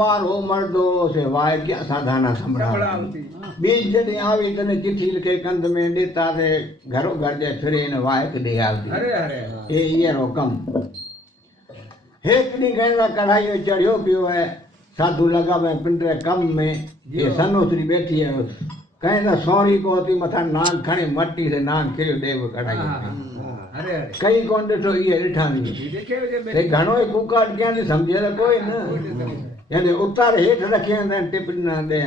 વારો મરદો છે વાય ક્યાં સાધાના સંભળાવતી બીજ જડી આવી તને ચિઠ્ઠી લખે કંદ મેં દેતા રે ઘરો ઘર જે ફરીને વાય કદી આવતી એ ઈયરો કમ हेकड़ी कहना कढ़ाई चढ़ियो पियो है साधु लगा में पिंडरे कम में ये सनोतरी बैठी है कहना सोरी को होती मथा नाक खणी मट्टी से नाक खिरियो देव कढ़ाई अरे कई कौन देखो ये रिठानी ते घणो ही कुकाट क्या नहीं समझे तो कोई ना यानी उतार हेठ रखे ने टिप ना दे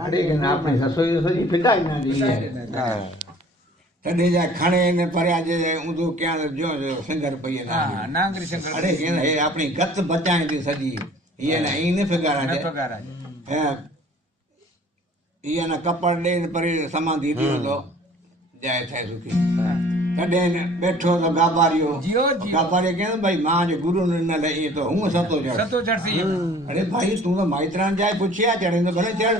अरे के आपने ससोई सजी फिटाई ना दी है तने जा खाने ने पर्या जे ऊंधो क्या जो संगर पई ना हां नांगरी संगर अरे के हे अपनी गत बचाए थी सजी ये ना इन फगारा जे है ये ना कपड़ ले पर समाधि दी तो जाए थे सुखी तडे ने बैठो तो गाबारियो गाबारियो के भाई मां जो गुरु ने न ले तो हूं सतो चढ़सी अरे भाई तू तो माइत्रान जाए पूछिया चढ़े तो भले चढ़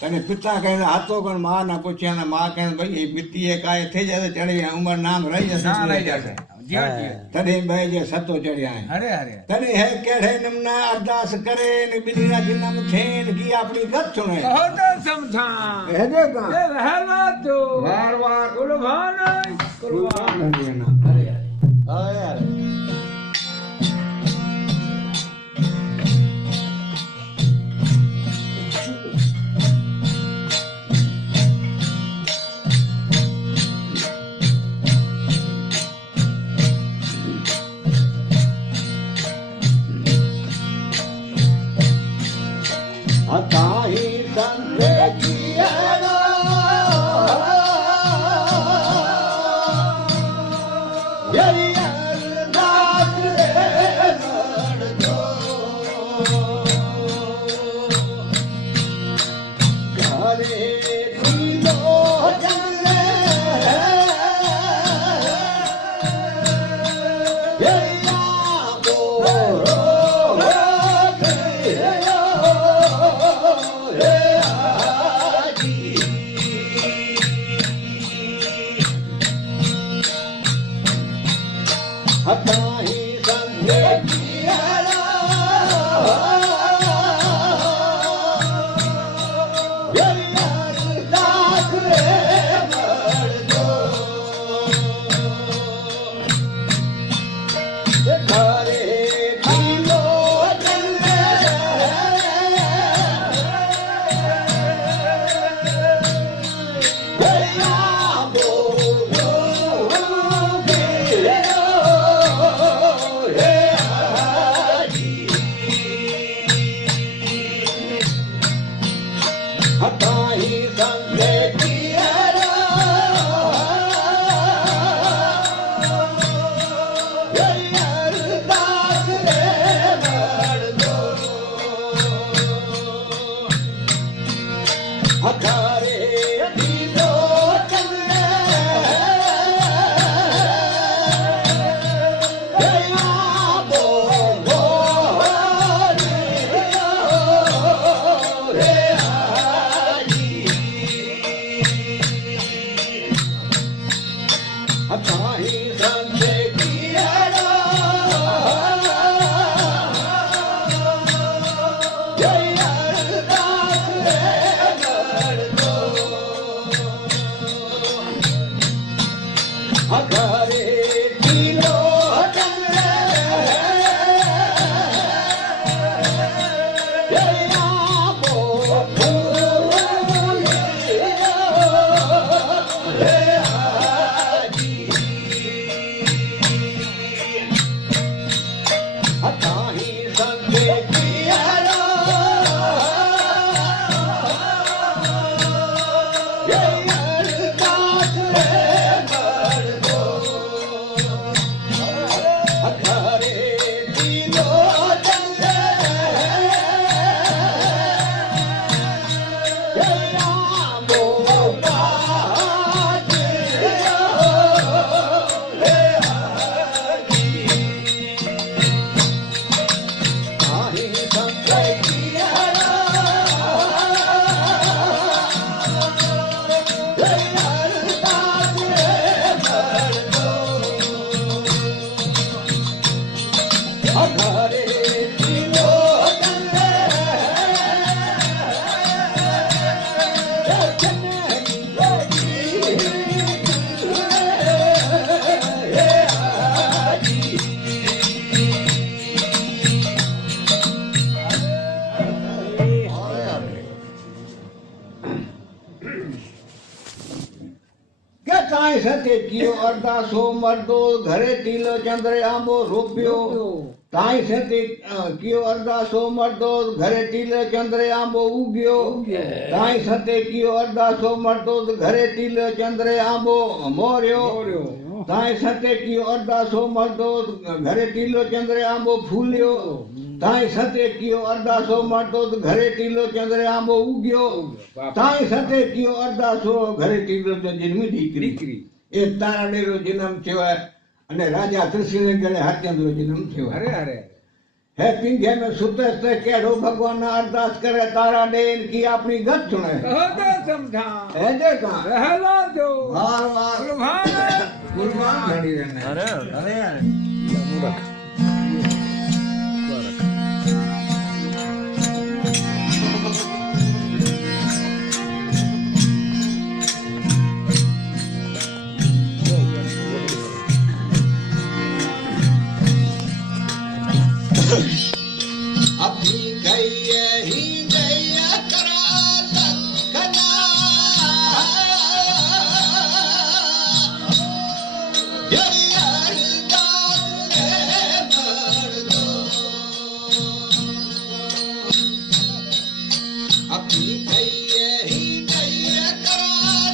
तने पिता कहने हाथो कण मां ना पूछिया ना मां कहने भाई ये मिट्टी है काय थे जाते चढ़े उमर नाम रही जैसे तने भाई जे सतो चढ़िया है अरे अरे तने है केड़े नमना अरदास करे ने बिना जिनम थेन की अपनी गत सुने बहुत समझा है जे का ए रहना तो वार वार कुर्बान कुर्बान अरे अरे अरे हताही संते किया કે તાઈ સતે કિયો અરદાસો મરદો ઘરે ટીલો ચંદ્રે આંબો રોપ્યો તાઈ સતે કિયો અરદાસો મરદો ઘરે ટીલો ચંદ્રે આંબો ઉગ્યો તાઈ સતે કિયો અરદાસો મરદો ઘરે ટીલો ચંદ્રે આંબો મોર્યો તાઈ સતે કિયો અરદાસો મરદો ઘરે ટીલો ચંદ્રે આંબો ફૂલ્યો તાઈ સતે કિયો અરદાસો મરદો ઘરે ટીલો ચંદ્રે આંબો ઉગ્યો તાઈ સતે કિયો અરદાસો ઘરે ટીલો જન્મી દીકરી એ તારાડેરો જન્મ થયો અને રાજા ત્રિશિને ગળે હરચંદ્રનો જન્મ થયો અરે અરે હે પિંઘે में सुते ते केड़ो भगवान अरदास करे तारा डेन की अपनी गत सुने कहते समझा है जे का रहला दो वार वार कुर्बान घड़ी रहने अरे अरे मूर्ख अपनी गई ही गई करा लखना अपनी गई ही गई करा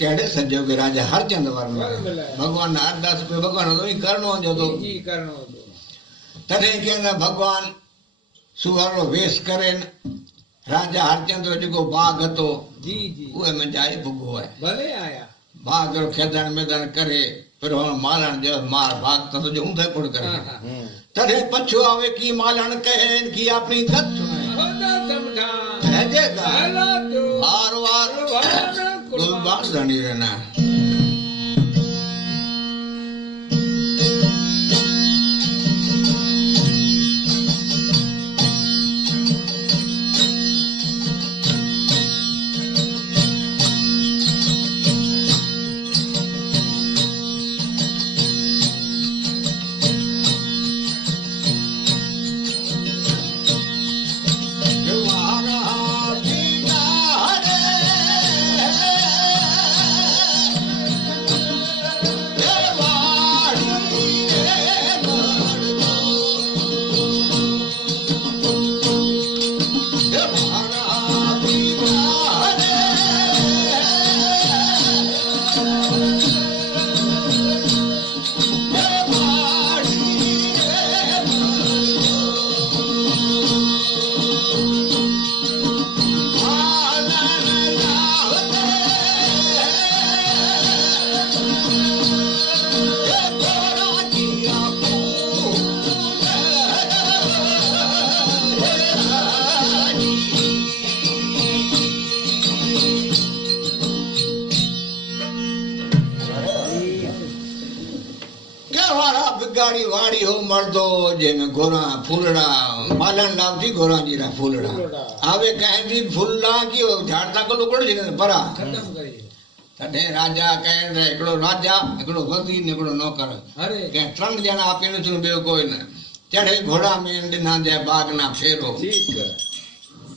केड़े सजो के राजा हरचंद वर्मा भगवान अरदास पे भगवान तो करनो जो तो जी करनो दो तने के भगवान सुवर वेश करे राजा हरचंद्र जो बाग हतो जी जी उहे में जाए भुगो है भले आया बाग रो खेदन मैदान करे फिर मालन जो मार भाग तो जो ऊंधे पुड़ करे तने पछो आवे की मालन कहे की अपनी गत सुनाए कहते समझा है जे का रहला दो वार वार कुर्बान धनी रहना गाड़ी वाड़ी हो मर्दो जेने गोरा फूलड़ा मालन लावती गोरा जीरा फूलड़ा आवे कहे दी फूलड़ा की झाड़ता को लोकड़ जेने परा खत्म करी तने राजा कहे रे एकड़ो राजा एकड़ो वजीर ने एकड़ो नौकर अरे के त्रण जना आपे न सुन बेयो कोई न चढ़े घोड़ा में दिना जे बाग ना फेरो ठीक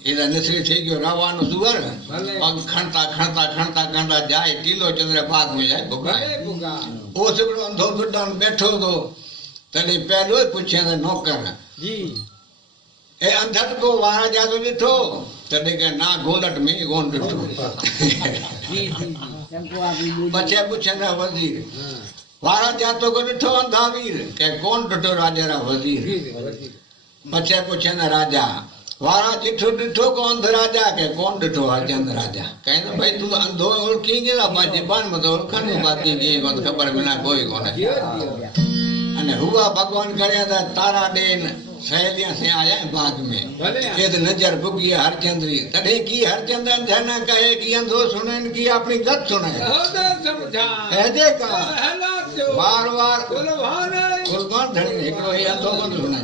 इधर नसरी थी गयो रावण सुवर भले पग खणता खणता खणता खणता जाए टीलो चंद्र बाग में जाए भुगाए भले पुगा ओ सगड़ो अंधो बुड्ढा बैठो तो तने पहलो ही पूछे न नौकर जी ए अंधट को वारा जातो ॾिठो तॾहिं के ना घोलट में कोन ॾिठो जी जी पछे पुछंदा वज़ीर वारा जातो को ॾिठो अंधा वीर के कोन ॾिठो राजा रा वज़ीर पछे पुछंदा राजा वारा चिठो ॾिठो कोन त राजा के कोन ॾिठो हरचंद राजा कहंदो भाई तू अंधो ओळखी गेला पंहिंजे पान में तो ओळखण बाक़ी कीअं कोन ख़बर बिना कोई कोन अने हुआ भगवान करे त तारा ॾेन सहेलियां से आया बाग में के त नजर बुगी हरचंद्री तॾहिं की हरचंद अंधन कहे कि अंधो सुनेन की अपनी गत सुने कहजे का बार बार कुर्बान धणी हिकिड़ो ही अंधो कोन सुने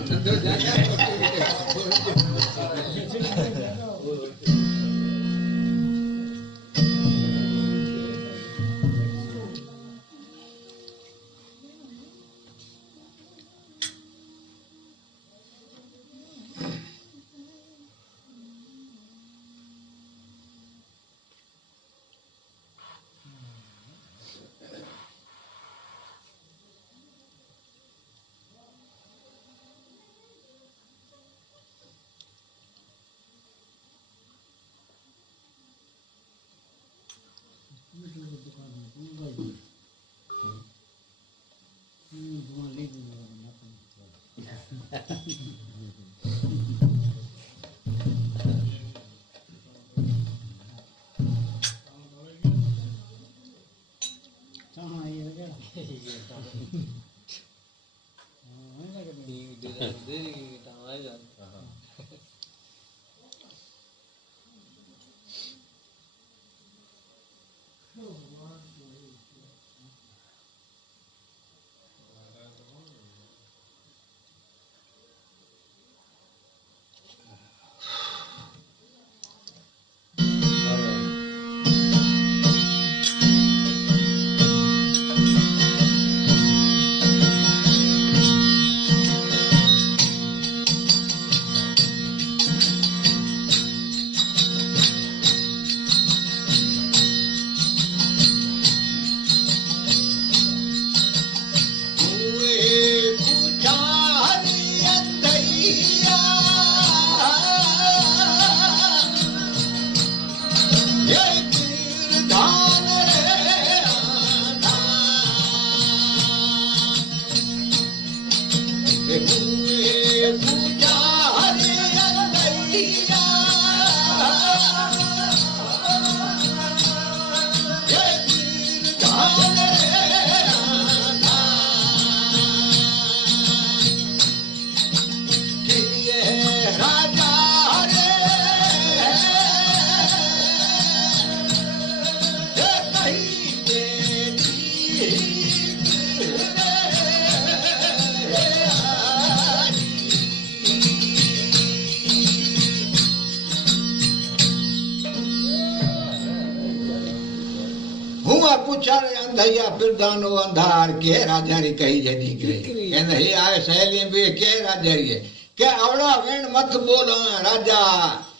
अंधैया फिरदानो अंधार के राजारी कही जदी करे कहने हे आए सहेली भी के राजारी है के आवड़ा वेण मत बोल राजा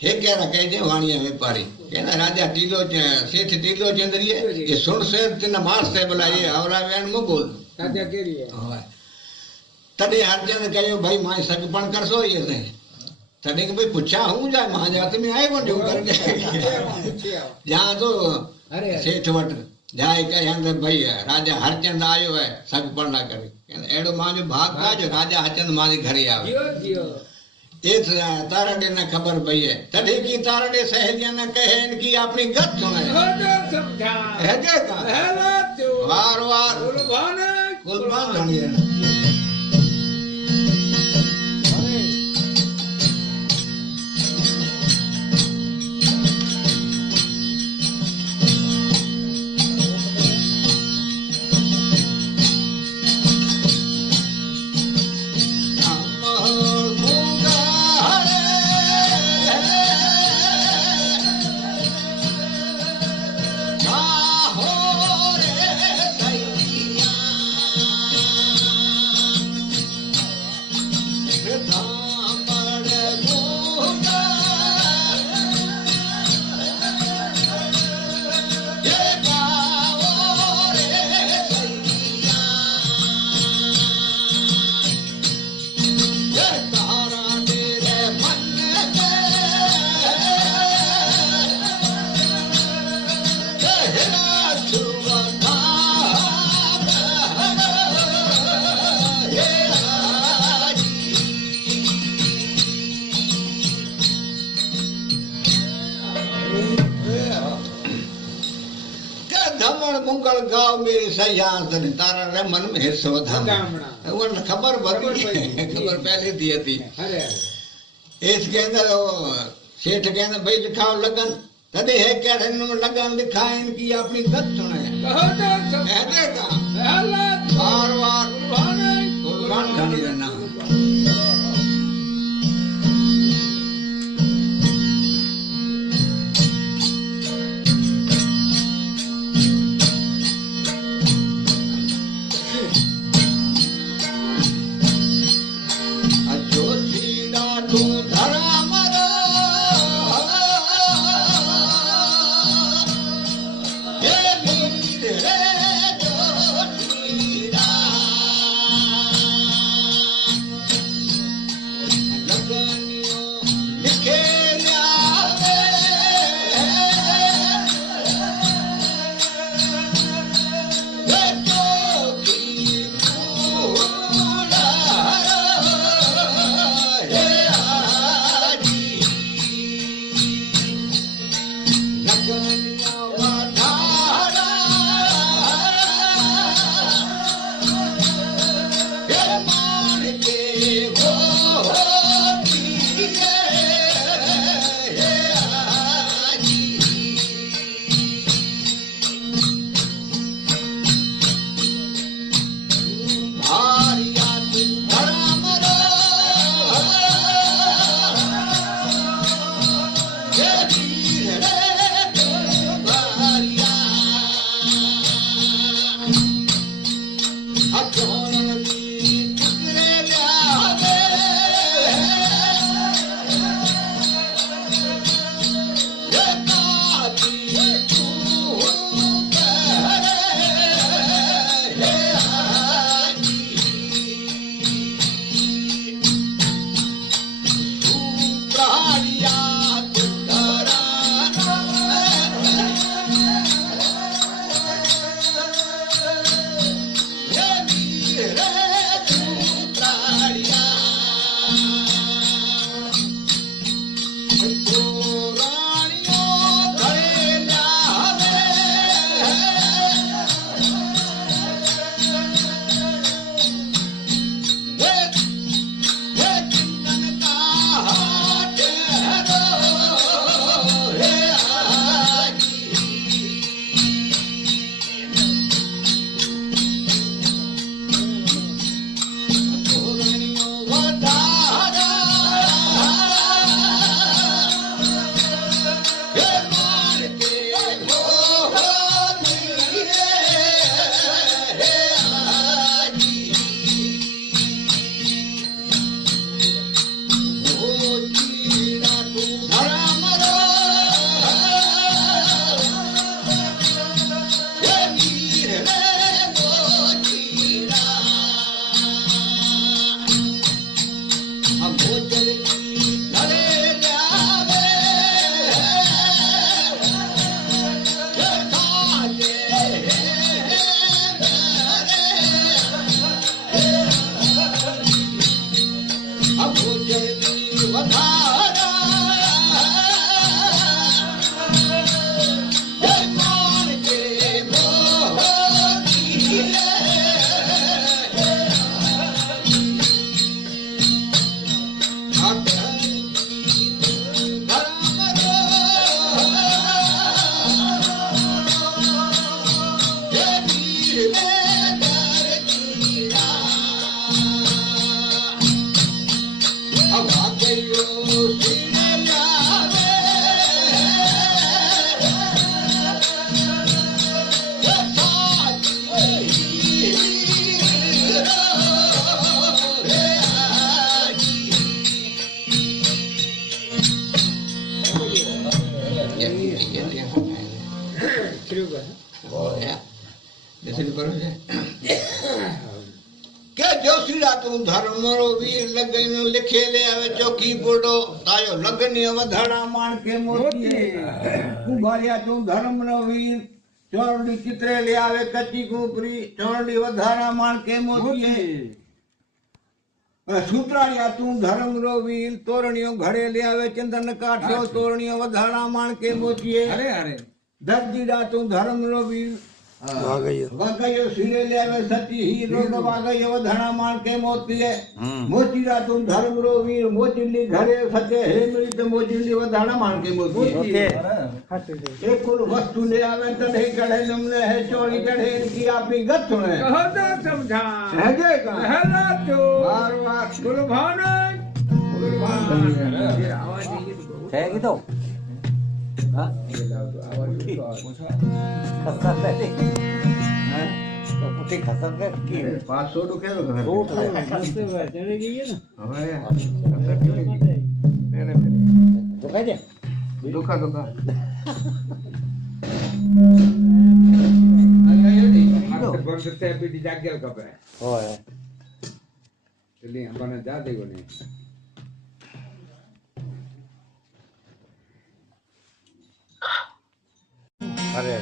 हे के कहे जे वाणिया व्यापारी कहने राजा टीलो सेठ टीलो चंद्री है ये सुन से तिन मार से बोला ये आवड़ा वेण मु बोल राजा केरी है तदे अर्जन कहो भाई मां सगपण करसो ये से तदे के भाई पूछा हूं जा मां जात में आए को जो कर जहां तो सेठ वट जाए कहे अंदर भाई राजा हरचंद आयो है सगपण ना करे एड़ो मां जो भाग था जो राजा हरचंद मां घरे आवे एक तारा दे न खबर पई है तदे की तारा दे सहेलियां ने कहे इनकी अपनी गत सुने है जे का वार वार कुर्बान धनी है गाओ मेरी सयान तने तारा रे मन में हिस्स वधाम वधामणा। वन खबर खबर बदी पई। खबर पहले दी थी अरे इस के अंदर सेठ के अंदर भाई दिखाओ लगन तदे है क्या लगन दिखाएं कि अपनी गत सुने कहो तो सब ऐसे का अल्लाह बार बार कुर्बान कुर्बान खानी रहना के जोशीरा तू धर्म रो वीर लगन लिखे ले आवे चौकी बुडो तायो लगनी वधाड़ा माण के मोती कुंभारिया तू धर्म रो वीर चोरडी चित्रे ले आवे कच्ची कुपरी चोरडी वधाड़ा माण के मोती सूत्राड़िया तू धर्म रो वीर तोरणियों घड़े ले आवे चंदन काठो तोरणियों वधाड़ा माण के मोती अरे अरे दर्जीड़ा तू धर्म रो वीर वागयो सीने ले आवे सची हीरो तो वागयो वधना मान के मोती है मोचीरा तुम धर्म रो वीर मोचिली घरे सचे हे मिली तो मोचिली वधना मान के मोती है एक कुल वस्तु ले आवे तड़े कड़े नमने है चोरी चढ़े इनकी आपनी गत सुने कहता समझा सहजे का कहला तो बार बार कुलभान है कि तो हाँ खस्ता है तो पुटी खस्ता है कि 500 तो कह दो घर दो चले जाइए ना हमारे तो कह दे दुखा दुखा बंद से अभी जागल कब है ओए चलिए हम बना जा देगो नहीं अरे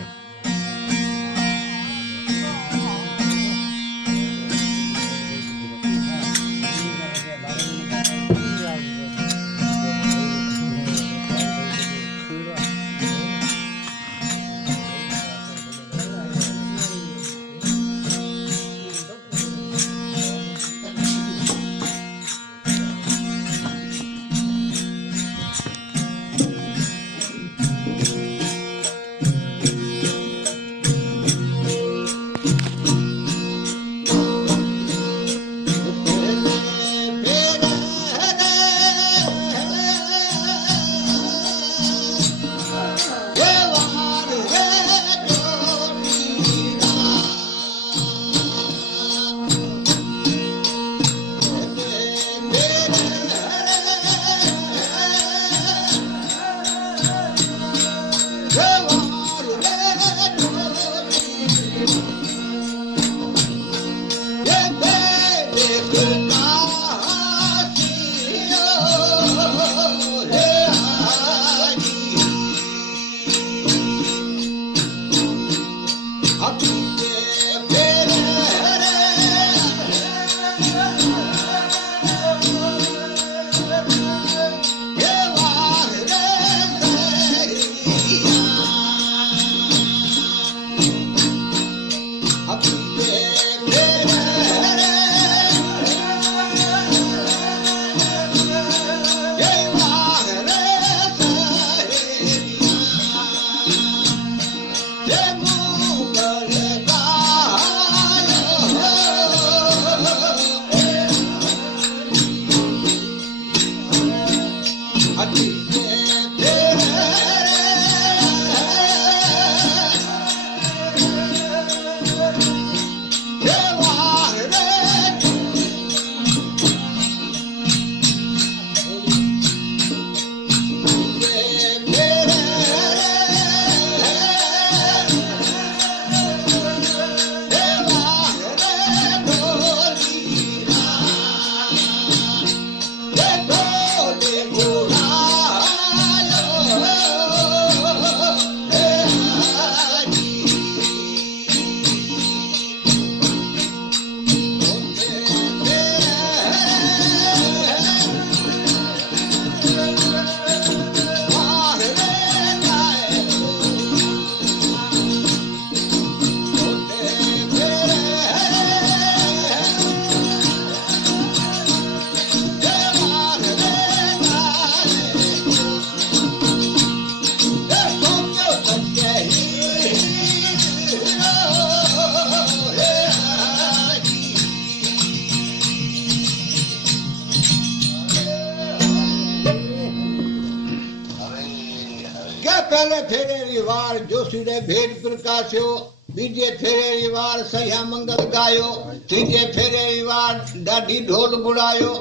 पहले फेरे रिवार जोशीरे भेद प्रकाश्यो बीजे फेरे रिवार सह्या मंगल गायो तीजे फेरे रिवार डाढी ढोल बुड़ायो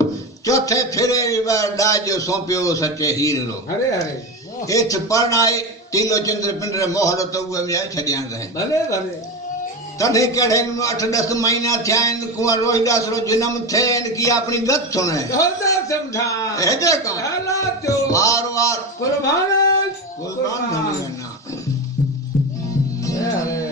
चौथे फेरे रिवार डाजो सौंपियो सचे हीर रो अरे अरे एथ परणाए टीलो चंद्र पिंडरे मोहर तो उहे में छडिया रहे भले भले तने केड़े 8-10 महीना थियान कुंवर रोहिदास रो जन्म थेन की अपनी गत सुने कहता समझा है जे का कहला तो वार वार कुलभान कुर्बान धनी ना अरे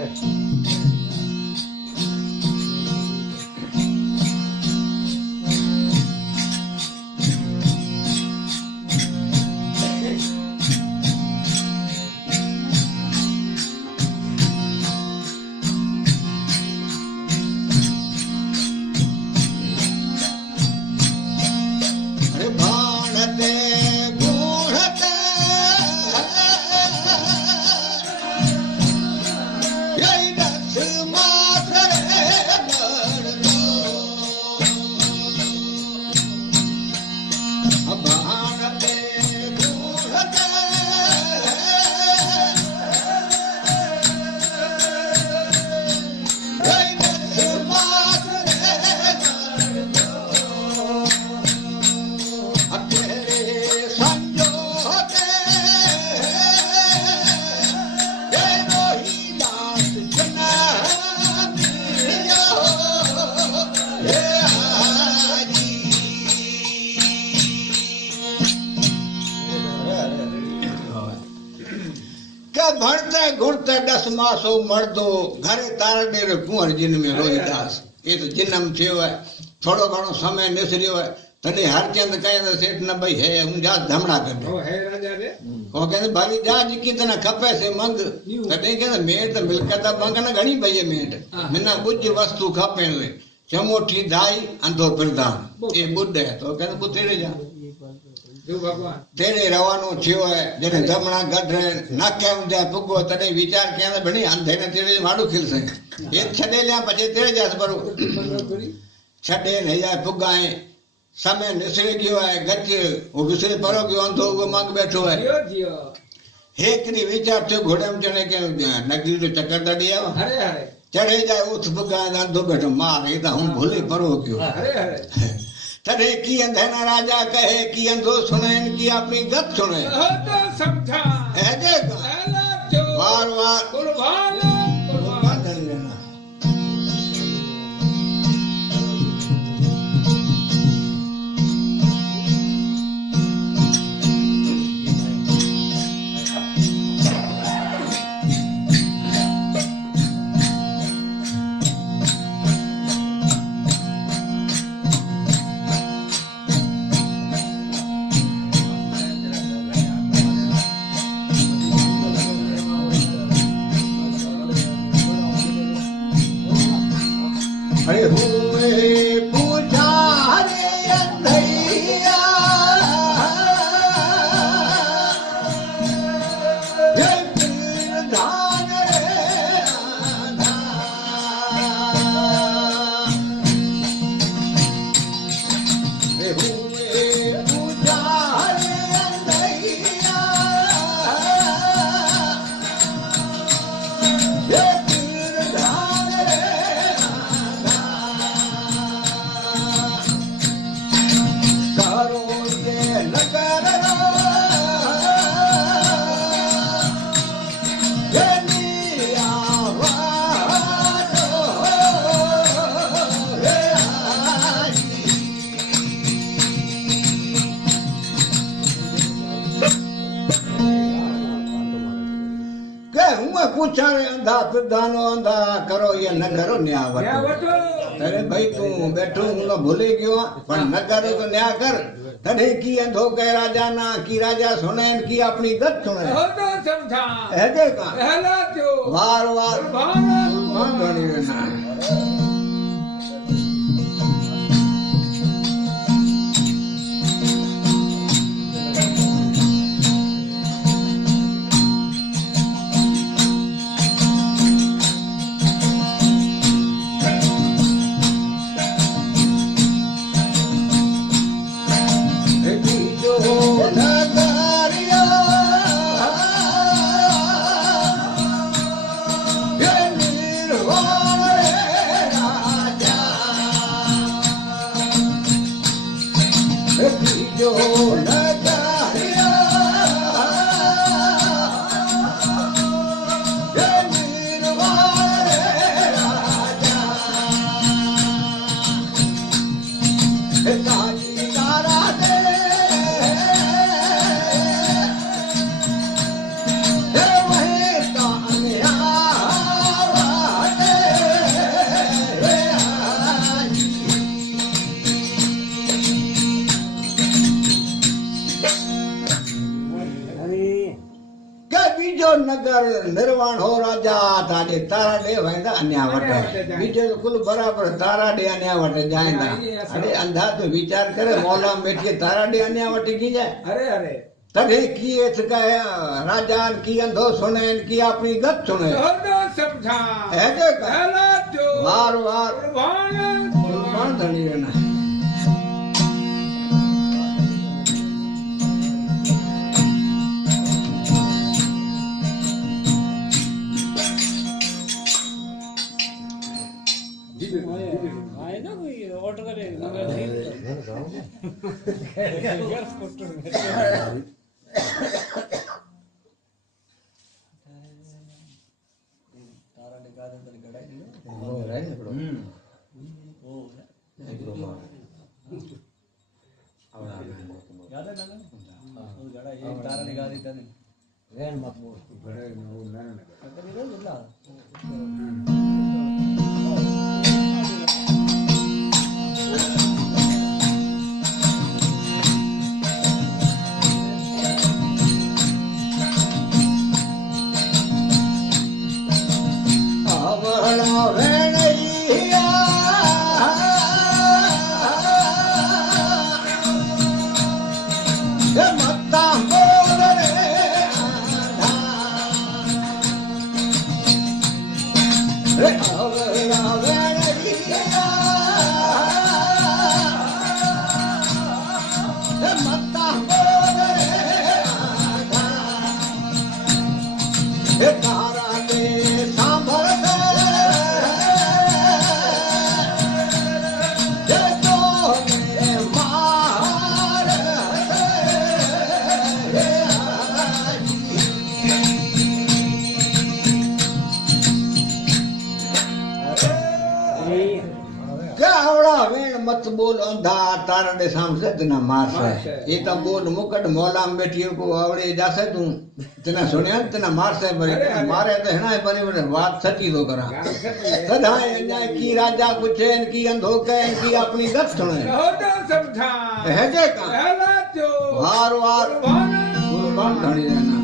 गुणते 10 मासो मर्दो घरे तारा डेरे कुंवर जिन में रोहिदास ये तो जन्म थियो है थोड़ो घणो समय निसरियो है तॾहिं हरचंद कहे सेठ न भई है हूं जा धमड़ा कर ओ है राजा रे वो कहते भाई जा जिकी तना खपे से मंग तॾहिं कहते मेट मिलकत मंग न घणी भई मेट मिना बुझ वस्तु खपे चमोठी दाई अंधो प्रधान ये बुद्ध है तो कहते बुतेरे जा जो भगवान तेरे रवानो थियो है जने धमड़ा गढ़ न केम जा पुगो तॾहिं विचार कया भणी अंधे ने तेरे माडू खिल से ये छडे लिया पछे तेरे जास बरो छडे ने जा पुगाए समय निसरे गयो है गच वो विसरे परो गयो अंधो वो मांग बैठो है जियो जियो हेकरी विचार थियो घोड़े में चढ़े के नगरी तो चक्कर दड़ी आवा अरे अरे चढ़े जाए उठ पुगा अंधो बैठो मार ये तो हम भूले परो गयो अरे अरे तड़े की अंधेना राजा कहे कि अंधो सुने की अपनी गत सुने हो तो समझा है जे पहला जो वार वार कुर्बान कुर्बान बंधन लेना अरे हुए पूछा रे अंधैया ये पीर धान रे आधा रे हुए पूछा रे अंधैया ये पीर धान रे करो ये नगर ये निया वारो रे आई के हुआ पूछा रे अंधा प्रधानो अंधा करो ये नगर न्या क्या वटो वटो अरे भाई तू बैठो हूँ भूले गयो पर न करो तो न्याय कर तड़े की अंधो कह राजा ना की राजा सुने की अपनी गत सुने हो तो समझा है के का पहला जो वार वार कुर्बान धनी रहना नगर निर्वाण हो राजा ताजे तारा डे वेंदा अन्या वटे बीजे कुल बराबर तारा डे अन्या वटे जाएंदा अरे अंधा तो विचार करे मौला में बैठिए तारा डे अन्या वटे की जाए अरे अरे तभी की इसका राजान की अंधो सुने की अपनी गत सुने हो तो समझा है के पहला जो वार वार कुर्बान कुर्बान धनी रहना आए ना कोई ऑर्डर करे मगर घर फोटो तारा निकाल अंदर गड़ाई हो रहा है बड़ो ओ याद है ना वो गड़ा ये तारा निकाल देता नहीं વેણ મત બોલ ઘરે નું નાના તમે કહો કેટલા આવળો વેણૈયા હે મત્તા બોલ રે રે આવળો વેણૈયા હે મત્તા બોલ રે હે તારા ને સાંભળ मत बोल अंधा तारडे सामसे तना मारसे ये तो बोल मुकट मौला में बैठी को आवड़े जासे तू तना सुनिया तना मारसे बरी मारे तो है बरी बरी बात सच्ची तो करा सदाए अन्याय की राजा पूछे की अंधो के की अपनी गत सुने होता समझा है जे का हला जो वार वार कुर्बान धड़ी रहना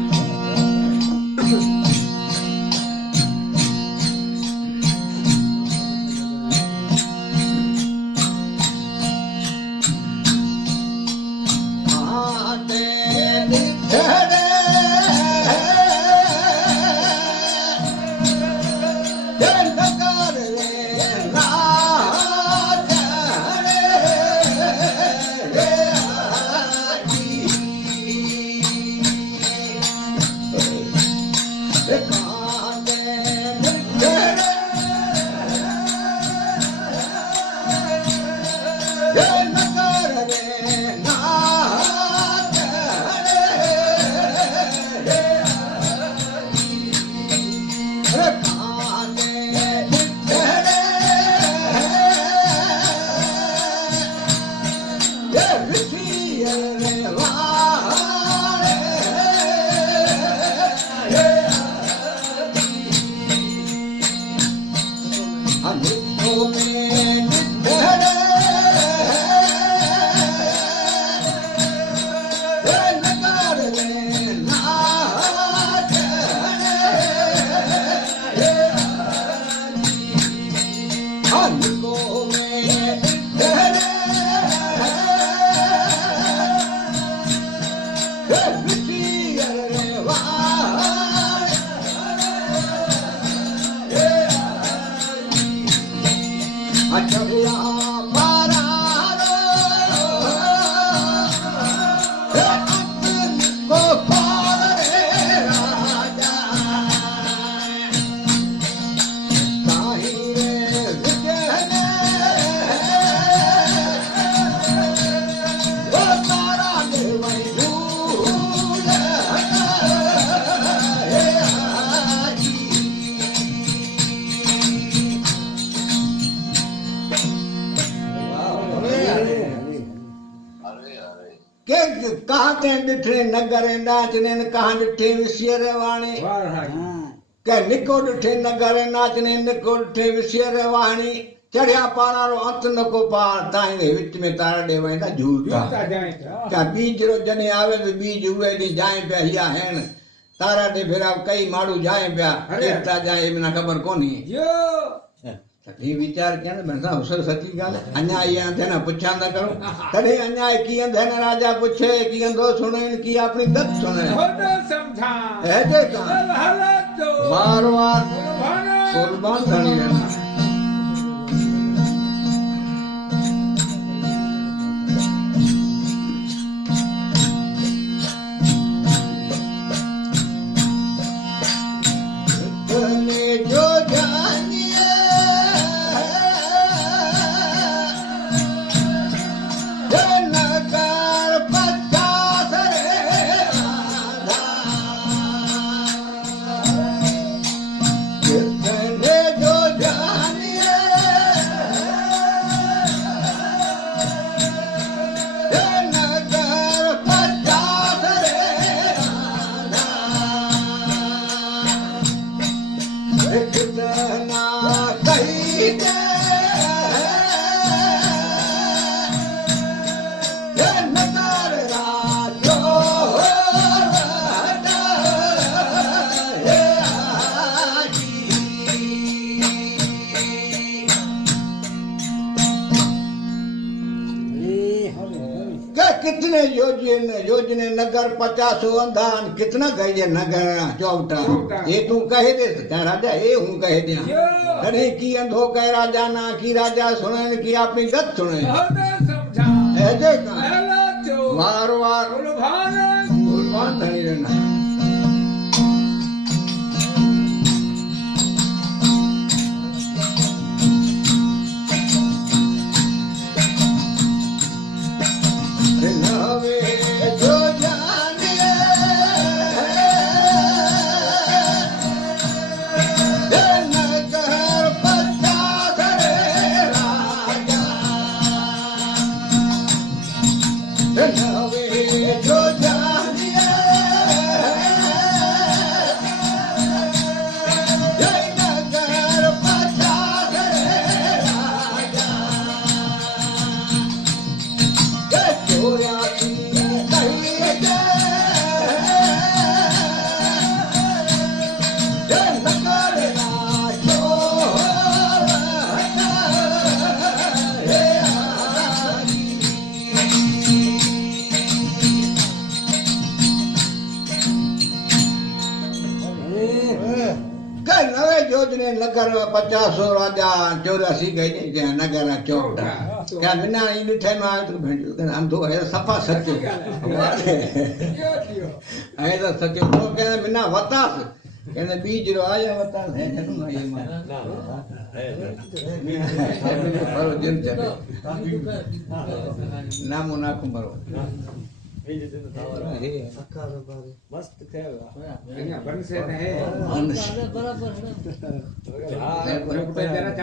कहाँ ते डिठे नगर नाचने कहाँ डिठे विषयर वाणी के निको डिठे नगर नाचने निको डिठे विषयर वाणी चढ़िया पारा रो अंत नको पार ताई दे विच में तारा दे वेंदा झूठा क्या बीज रो जने आवे तो बीज हुए दी जाए पे हिया हैन तारा दे फिर कई माड़ू जाए पिया एकता जाए बिना खबर कोनी यो ये विचार क्या ना बंदा हुसर सच्ची गाल अन्याय यहाँ थे ना पुछा ना करो तड़े अन्याय की अंधे ना राजा पूछे की अंधो सुने की अपनी गत सुने होता समझा है देखा हला जो बार बार कुर्बान धनी रहना जो जानिए नगर 50 रे आधा जो जानिए कितने योजने नगर 50 अंधान कितना गए नगर चौकटा ये तू कहे दे क्या राजा ये हूँ कहे दिया अरे की अंधो कह राजा ना की राजा सुने की अपनी गत सुने ऐसे का वार वार गुलभान धनी रहना योजने नगर 50 राजा 84 गई नगर चौकटा क्या बिना इन थे ना तो हम तो है सफा सच्चो है तो सच्चो तो कहने बिना वतास कहने बीज रो आया वतास है जनु ये मां बरो दिन चले नामो ना कुंबरो मस्त थे बन से है बराबर है बराबर